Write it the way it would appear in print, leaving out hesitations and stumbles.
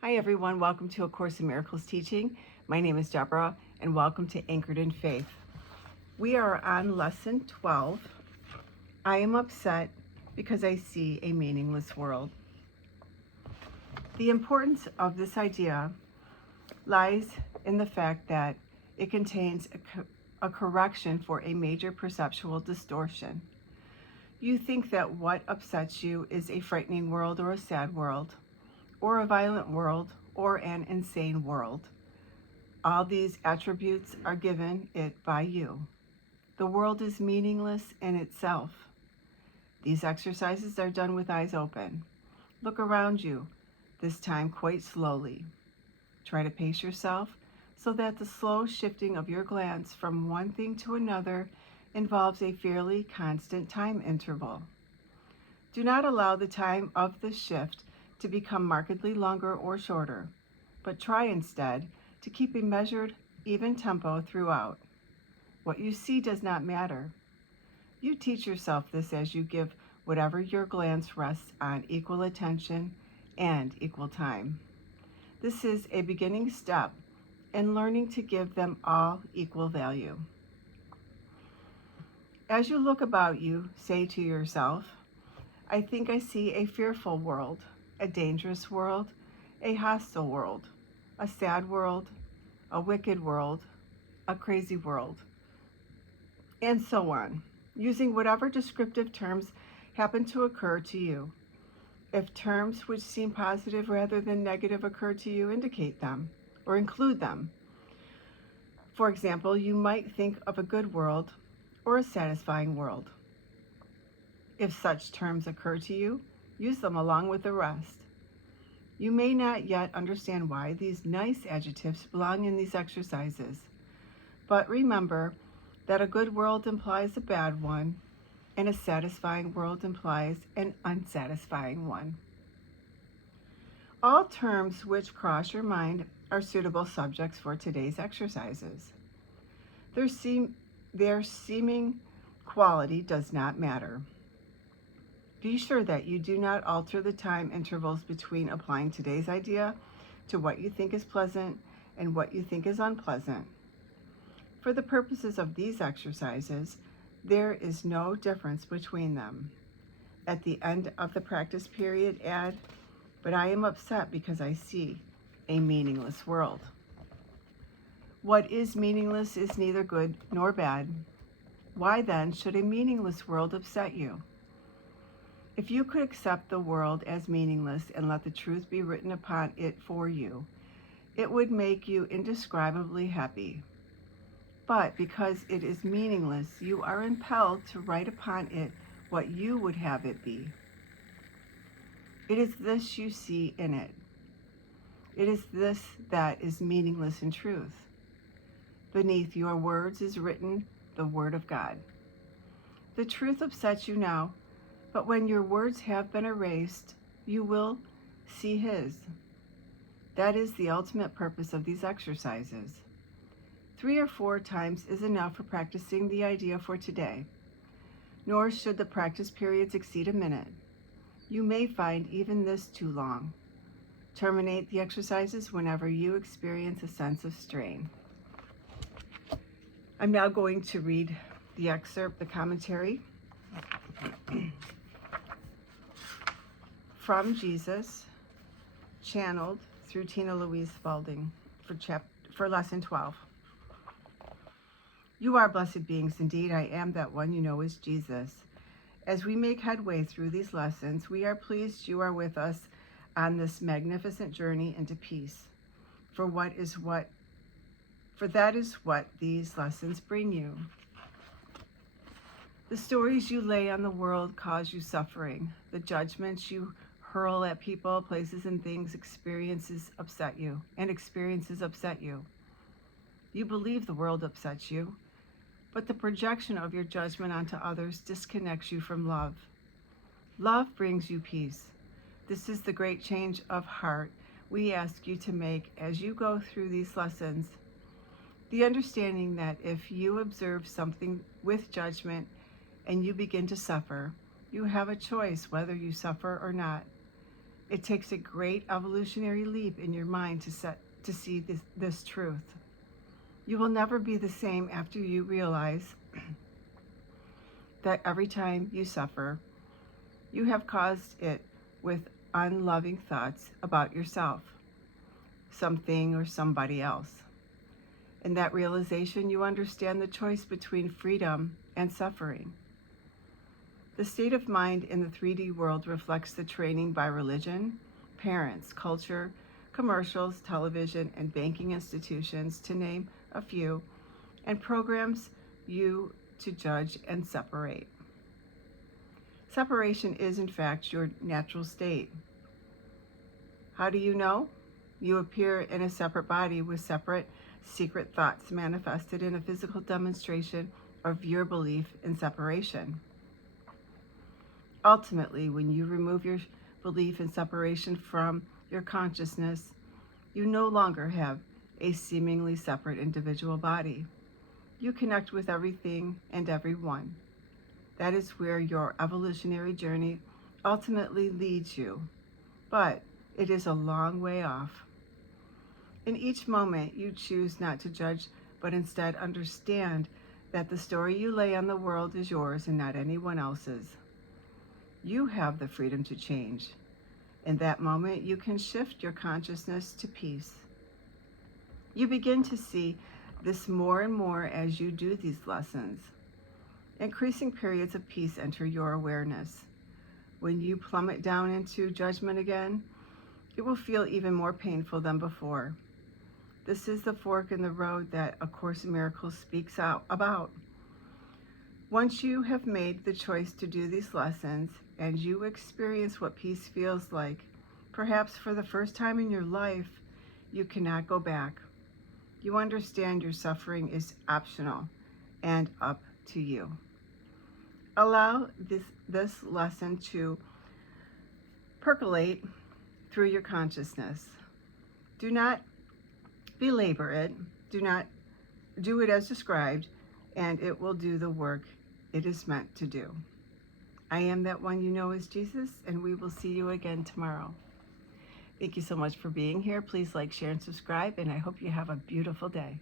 Hi everyone, welcome to A Course in Miracles teaching. My name is Deborah and welcome to Anchored in Faith. We are on lesson 12. I am upset because I see a meaningless world. The importance of this idea lies in the fact that it contains a correction for a major perceptual distortion. You think that what upsets you is a frightening world or a sad world, or a violent world, or an insane world. All these attributes are given it by you. The world is meaningless in itself. These exercises are done with eyes open. Look around you, this time quite slowly. Try to pace yourself so that the slow shifting of your glance from one thing to another involves a fairly constant time interval. Do not allow the time of the shift to become markedly longer or shorter, but try instead to keep a measured, even tempo throughout. What you see does not matter. You teach yourself this as you give whatever your glance rests on equal attention and equal time. This is a beginning step in learning to give them all equal value. As you look about you, say to yourself, I think I see a fearful world, a dangerous world, a hostile world, a sad world, a wicked world, a crazy world, and so on, using whatever descriptive terms happen to occur to you. If terms which seem positive rather than negative occur to you, indicate them or include them. For example, you might think of a good world or a satisfying world. If such terms occur to you, use them along with the rest. You may not yet understand why these nice adjectives belong in these exercises, but remember that a good world implies a bad one, and a satisfying world implies an unsatisfying one. All terms which cross your mind are suitable subjects for today's exercises. Their seeming quality does not matter. Be sure that you do not alter the time intervals between applying today's idea to what you think is pleasant and what you think is unpleasant. For the purposes of these exercises, there is no difference between them. At the end of the practice period, add, but I am upset because I see a meaningless world. What is meaningless is neither good nor bad. Why then should a meaningless world upset you? If you could accept the world as meaningless and let the truth be written upon it for you, it would make you indescribably happy. But because it is meaningless, you are impelled to write upon it what you would have it be. It is this you see in it. It is this that is meaningless in truth. Beneath your words is written the Word of God. The truth upsets you now, but when your words have been erased, you will see His. That is the ultimate purpose of these exercises. 3 or 4 times is enough for practicing the idea for today, nor should the practice periods exceed a minute. You may find even this too long. Terminate the exercises whenever you experience a sense of strain. I'm now going to read the excerpt, the commentary from Jesus, channeled through Tina Louise Spalding for lesson 12. You are blessed beings indeed. I am that one you know is Jesus. As we make headway through these lessons, we are pleased you are with us on this magnificent journey into peace. For that is what these lessons bring you. The stories you lay on the world cause you suffering. The judgments you hurl at people, places, and things experiences upset you. You believe the world upsets you, but the projection of your judgment onto others disconnects you from love. Love brings you peace. This is the great change of heart we ask you to make as you go through these lessons. The understanding that if you observe something with judgment and you begin to suffer, you have a choice whether you suffer or not. It takes a great evolutionary leap in your mind to see this truth. You will never be the same after you realize that every time you suffer, you have caused it with unloving thoughts about yourself, something, or somebody else. In that realization, you understand the choice between freedom and suffering. The state of mind in the 3D world reflects the training by religion, parents, culture, commercials, television, and banking institutions, to name a few, and programs you to judge and separate. Separation is, in fact, your natural state. How do you know? You appear in a separate body with separate, secret thoughts manifested in a physical demonstration of your belief in separation. Ultimately, when you remove your belief in separation from your consciousness, you no longer have a seemingly separate individual body. You connect with everything and everyone. That is where your evolutionary journey ultimately leads you, but it is a long way off. In each moment, you choose not to judge, but instead understand that the story you lay on the world is yours and not anyone else's. You have the freedom to change. In that moment, you can shift your consciousness to peace. You begin to see this more and more as you do these lessons. Increasing periods of peace enter your awareness. When you plummet down into judgment again, it will feel even more painful than before. This is the fork in the road that A Course in Miracles speaks out about. Once you have made the choice to do these lessons and you experience what peace feels like, perhaps for the first time in your life, you cannot go back. You understand your suffering is optional and up to you. Allow this lesson to percolate through your consciousness. Do not belabor it. Do not do it as described, and it will do the work it is meant to do. I am that one you know as Jesus, and we will see you again tomorrow. Thank you so much for being here. Please like, share, and subscribe, and I hope you have a beautiful day.